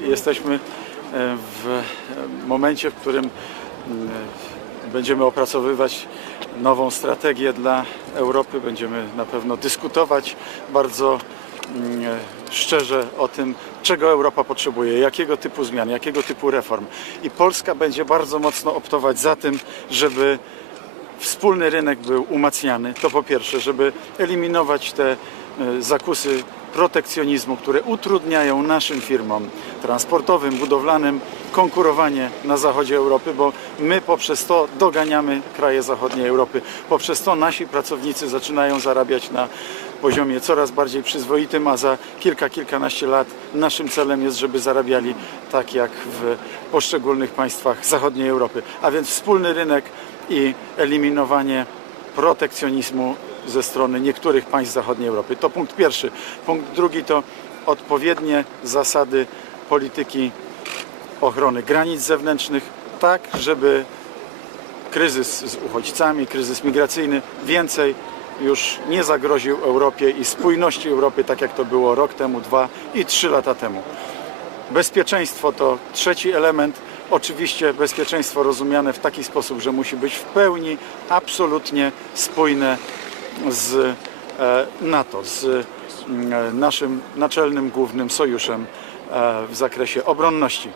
Jesteśmy e, w momencie, w którym mm, będziemy opracowywać nową strategię dla Europy. Będziemy na pewno dyskutować bardzo mm, szczerze o tym, czego Europa potrzebuje, jakiego typu zmian, jakiego typu reform. I Polska będzie bardzo mocno optować za tym, żeby wspólny rynek był umacniany. To po pierwsze, żeby eliminować te e, zakusy protekcjonizmu, które utrudniają naszym firmom transportowym, budowlanym konkurowanie na zachodzie Europy, bo my poprzez to doganiamy kraje zachodniej Europy. Poprzez to nasi pracownicy zaczynają zarabiać na poziomie coraz bardziej przyzwoitym, a za kilka, kilkanaście lat naszym celem jest, żeby zarabiali tak jak w poszczególnych państwach zachodniej Europy. A więc wspólny rynek i eliminowanie protekcjonizmu ze strony niektórych państw zachodniej Europy. To punkt pierwszy. Punkt drugi to odpowiednie zasady polityki ochrony granic zewnętrznych, tak żeby kryzys z uchodźcami, kryzys migracyjny więcej już nie zagroził Europie i spójności Europy, tak jak to było rok temu, dwa i trzy lata temu. Bezpieczeństwo to trzeci element. Oczywiście bezpieczeństwo rozumiane w taki sposób, że musi być w pełni, absolutnie spójne z e, NATO, z mm, naszym naczelnym, głównym sojuszem e, w zakresie obronności.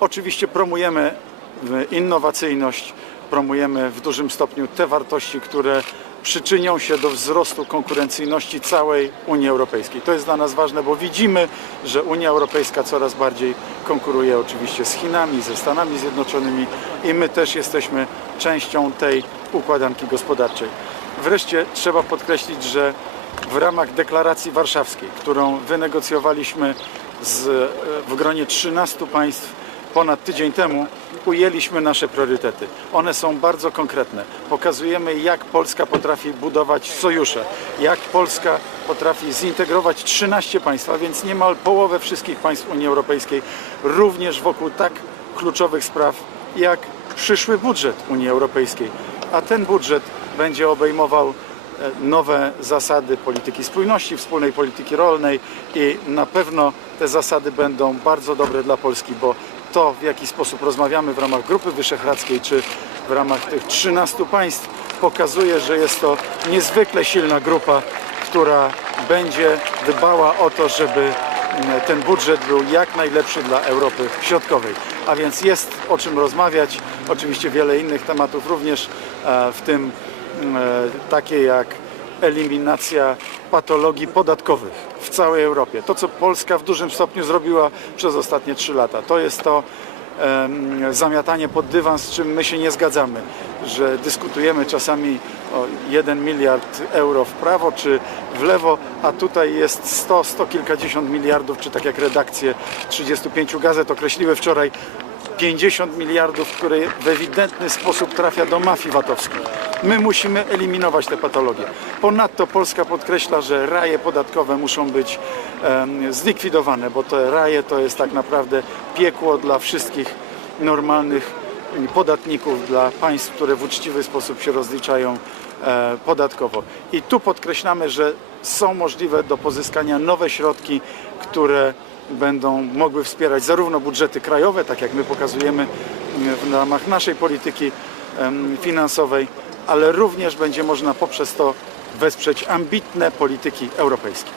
Oczywiście promujemy e, innowacyjność, promujemy w dużym stopniu te wartości, które przyczynią się do wzrostu konkurencyjności całej Unii Europejskiej. To jest dla nas ważne, bo widzimy, że Unia Europejska coraz bardziej konkuruje oczywiście z Chinami, ze Stanami Zjednoczonymi i my też jesteśmy częścią tej układanki gospodarczej. Wreszcie trzeba podkreślić, że w ramach deklaracji warszawskiej, którą wynegocjowaliśmy z, w gronie 13 państw ponad tydzień temu, ujęliśmy nasze priorytety. One są bardzo konkretne. Pokazujemy, jak Polska potrafi budować sojusze, jak Polska potrafi zintegrować 13 państw, a więc niemal połowę wszystkich państw Unii Europejskiej, również wokół tak kluczowych spraw jak przyszły budżet Unii Europejskiej. A ten budżet będzie obejmował e, nowe zasady polityki spójności, wspólnej polityki rolnej i na pewno te zasady będą bardzo dobre dla Polski, bo to w jaki sposób rozmawiamy w ramach Grupy Wyszehradzkiej czy w ramach tych 13 państw pokazuje, że jest to niezwykle silna grupa, która będzie dbała o to, żeby mm, ten budżet był jak najlepszy dla Europy Środkowej. A więc jest o czym rozmawiać. Oczywiście wiele innych tematów również, e, w tym takie jak eliminacja patologii podatkowych w całej Europie. To, co Polska w dużym stopniu zrobiła przez ostatnie trzy lata, to jest to zamiatanie pod dywan, z czym my się nie zgadzamy, że dyskutujemy czasami o 1 miliard euro w prawo czy w lewo, a tutaj jest 100, 100 kilkadziesiąt miliardów, czy tak jak redakcje 35 gazet określiły wczoraj, 50 miliardów, które w ewidentny sposób trafia do mafii VAT-owskiej. My musimy eliminować te patologie. Ponadto Polska podkreśla, że raje podatkowe muszą być em, zlikwidowane, bo te raje to jest tak naprawdę piekło dla wszystkich normalnych podatników, dla państw, które w uczciwy sposób się rozliczają e, podatkowo. I tu podkreślamy, że są możliwe do pozyskania nowe środki, które będą mogły wspierać zarówno budżety krajowe, tak jak my pokazujemy w ramach naszej polityki finansowej, ale również będzie można poprzez to wesprzeć ambitne polityki europejskie.